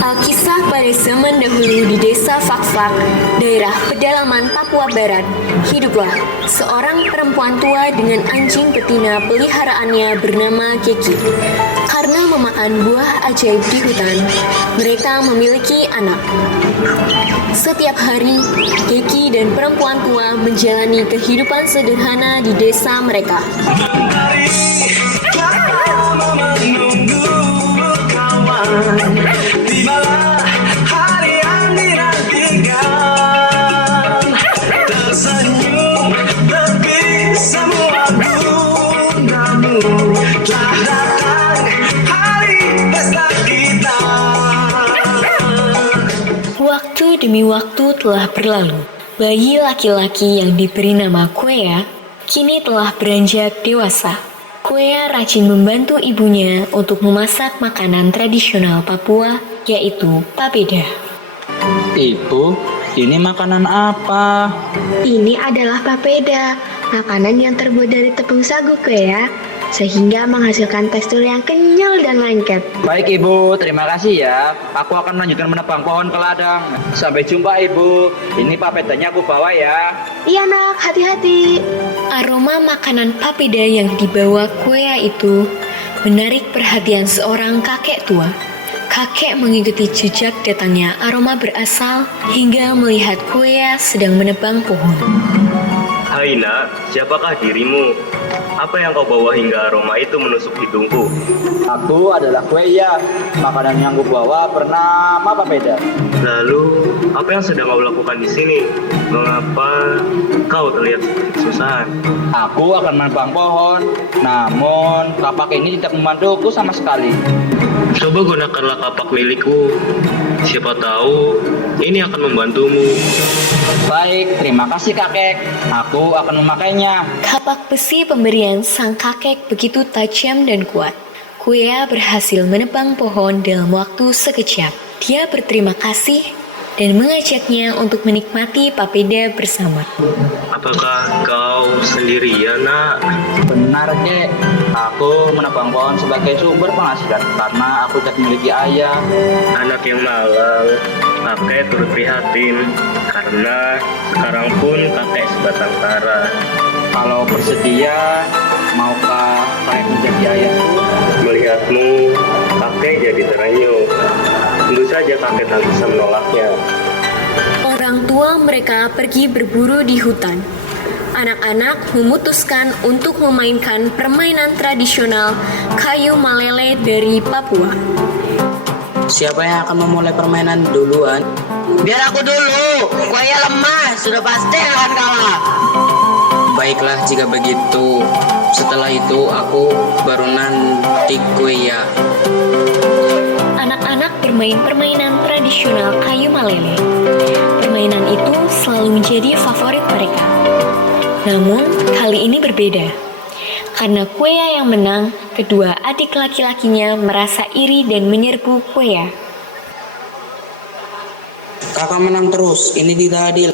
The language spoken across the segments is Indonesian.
Alkisah pada zaman dahulu di desa Fakfak, daerah pedalaman Papua Barat, hiduplah seorang perempuan tua dengan anjing betina peliharaannya bernama Keki. Karena memakan buah ajaib di hutan, mereka memiliki anak. Setiap hari, Keki dan perempuan tua menjalani kehidupan sederhana di desa mereka. Tibalah hari yang dinantikan, tersenyum tepi semua gunamu. Telah datang hari pesta kita. Waktu demi waktu telah berlalu. Bayi laki-laki yang diberi nama Kwea kini telah beranjak dewasa. Kwea rajin membantu ibunya untuk memasak makanan tradisional Papua, yaitu papeda. Ibu, ini makanan apa? Ini adalah papeda, makanan yang terbuat dari tepung sagu Kwea, sehingga menghasilkan tekstur yang kenyal dan lengket. Baik Ibu, terima kasih ya. Aku akan melanjutkan menebang pohon ke ladang. Sampai jumpa Ibu. Ini papedanya aku bawa ya. Iya nak, hati-hati. Aroma makanan papeda yang dibawa Kwea itu menarik perhatian seorang kakek tua. Kakek mengikuti jejak datangnya aroma berasal hingga melihat Kwea sedang menebang pohon. Hai nak, siapakah dirimu? Apa yang kau bawa hingga aroma itu menusuk hidungku? Aku adalah Kwea. Makanan yang aku bawa bernama papeda. Lalu, apa yang sedang kau lakukan di sini? Mengapa kau terlihat kesusahan? Aku akan menebang pohon, namun kapak ini tidak membantuku sama sekali. Coba gunakanlah kapak milikku. Siapa tahu ini akan membantumu. Baik, terima kasih kakek. Aku akan memakainya. Kapak besi pemberian sang kakek begitu tajam dan kuat. Kwea berhasil menebang pohon dalam waktu sekejap. Dia berterima kasih dan mengajaknya untuk menikmati papeda bersama. Apakah kau sendirian nak? Benar kek, aku menebang pohon sebagai sumber penghasilan karena aku tidak memiliki ayah. Anak yang malang, kakek turut prihatin karena sekarang pun kakek sebatang kara. Kalau bersedia, maukah kakek menjadi ayahku? Melihatmu, kakek jadi terenyuh. Tentu saja kakek tak bisa menolaknya. Orang tua mereka pergi berburu di hutan. Anak-anak memutuskan untuk memainkan permainan tradisional kayu malele dari Papua. Siapa yang akan memulai permainan duluan? Biar aku dulu, Kwea lemah, sudah pasti akan kalah. Baiklah jika begitu. Setelah itu aku baru nanti Kwea. Anak-anak bermain permainan tradisional kayu malele. Permainan itu selalu menjadi favorit mereka. Namun, kali ini berbeda. Karena Kwea yang menang, kedua adik laki-lakinya merasa iri dan menyerbu Kwea. Kakak menang terus, ini tidak adil.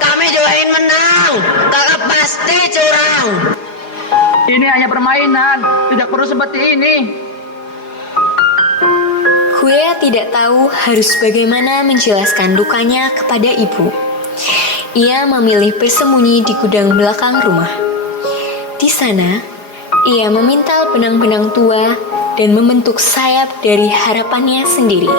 Kami juga ingin menang, kakak pasti curang. Ini hanya permainan, tidak perlu seperti ini. Kwea tidak tahu harus bagaimana menjelaskan dukanya kepada ibu. Ia memilih bersembunyi di gudang belakang rumah. Di sana, ia memintal benang-benang tua dan membentuk sayap dari harapannya sendiri.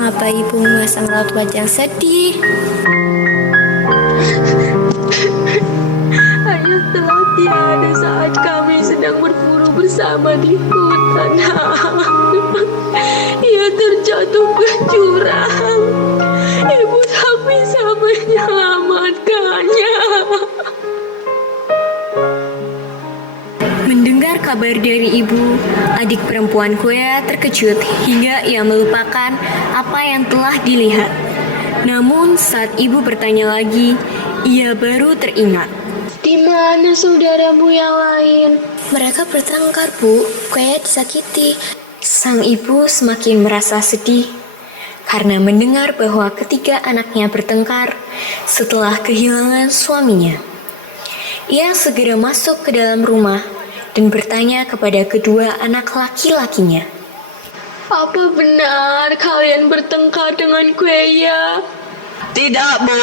mengapa ibu memasang raut wajah sedih? Ayah telah tiada saat kami sedang berburu bersama di hutan. Ia terjatuh ke jurang. Ibu tak bisa menyelamatkannya. Mendengar kabar dari ibu, adik perempuan Kuea terkejut hingga ia melupakan apa yang telah dilihat. Namun saat ibu bertanya lagi, ia baru teringat. Di mana saudaramu yang lain? Mereka bertengkar, Bu. Kuea disakiti. Sang ibu semakin merasa sedih karena mendengar bahwa ketiga anaknya bertengkar setelah kehilangan suaminya. Ia segera masuk ke dalam rumah dan bertanya kepada kedua anak laki-lakinya. Apa benar kalian bertengkar dengan Kueya? Tidak, Bu.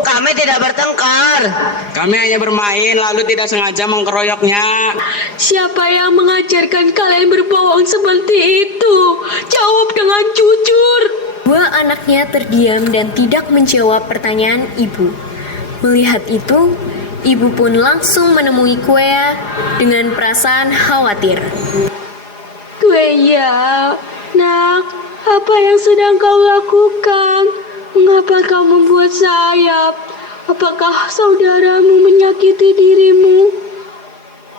Kami tidak bertengkar. Kami hanya bermain lalu tidak sengaja mengkeroyoknya. Siapa yang mengajarkan kalian berbohong seperti itu? Jawab dengan jujur. Dua anaknya terdiam dan tidak menjawab pertanyaan ibu. Melihat itu, ibu pun langsung menemui Kuea dengan perasaan khawatir. Kueya, nak, apa yang sedang kau lakukan? Mengapa kau membuat sayap? Apakah saudaramu menyakiti dirimu?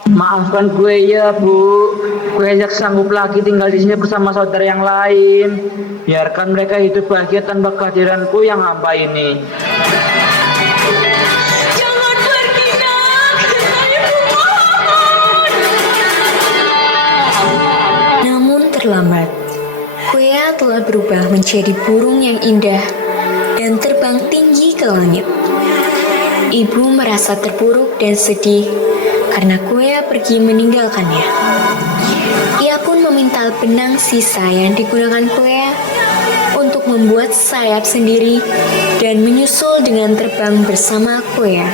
Maafkan gue ya, Bu. Gue tidak sanggup lagi tinggal di sini bersama saudara yang lain. Biarkan mereka hidup bahagia tanpa kehadiranku yang hamba ini. Jangan pergi, nak. Ibu mohon. Namun terlambat. Kuea telah berubah menjadi burung yang indah dan terbang tinggi ke langit. Ibu merasa terpuruk dan sedih karena Kuea pergi meninggalkannya. Ia pun memintal benang sisa yang digunakan Kuea untuk membuat sayap sendiri dan menyusul dengan terbang bersama Kuea.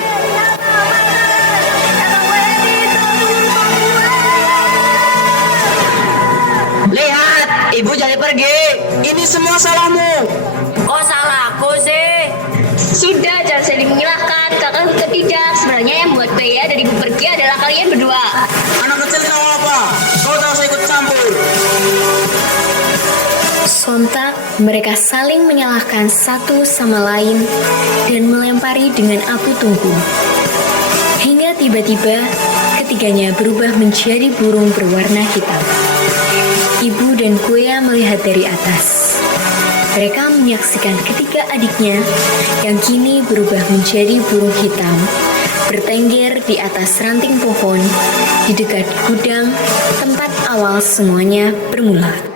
Lihat, ibu jadi pergi. Ini semua salahmu. Kok salahku sih? Sudah, jangan saling menyalahkan. Kakak tetap tidak. Sebenarnya yang buat Kuea dan ibu pergi adalah kalian berdua. Anak kecil tahu apa? Kau tak usah ikut campur. Sontak, mereka saling menyalahkan satu sama lain dan melempari dengan apu tungku. Hingga tiba-tiba, ketiganya berubah menjadi burung berwarna hitam. Ibu dan Kuea melihat dari atas. Mereka menyaksikan ketiga adiknya yang kini berubah menjadi burung hitam, bertengger di atas ranting pohon di dekat gudang tempat awal semuanya bermula.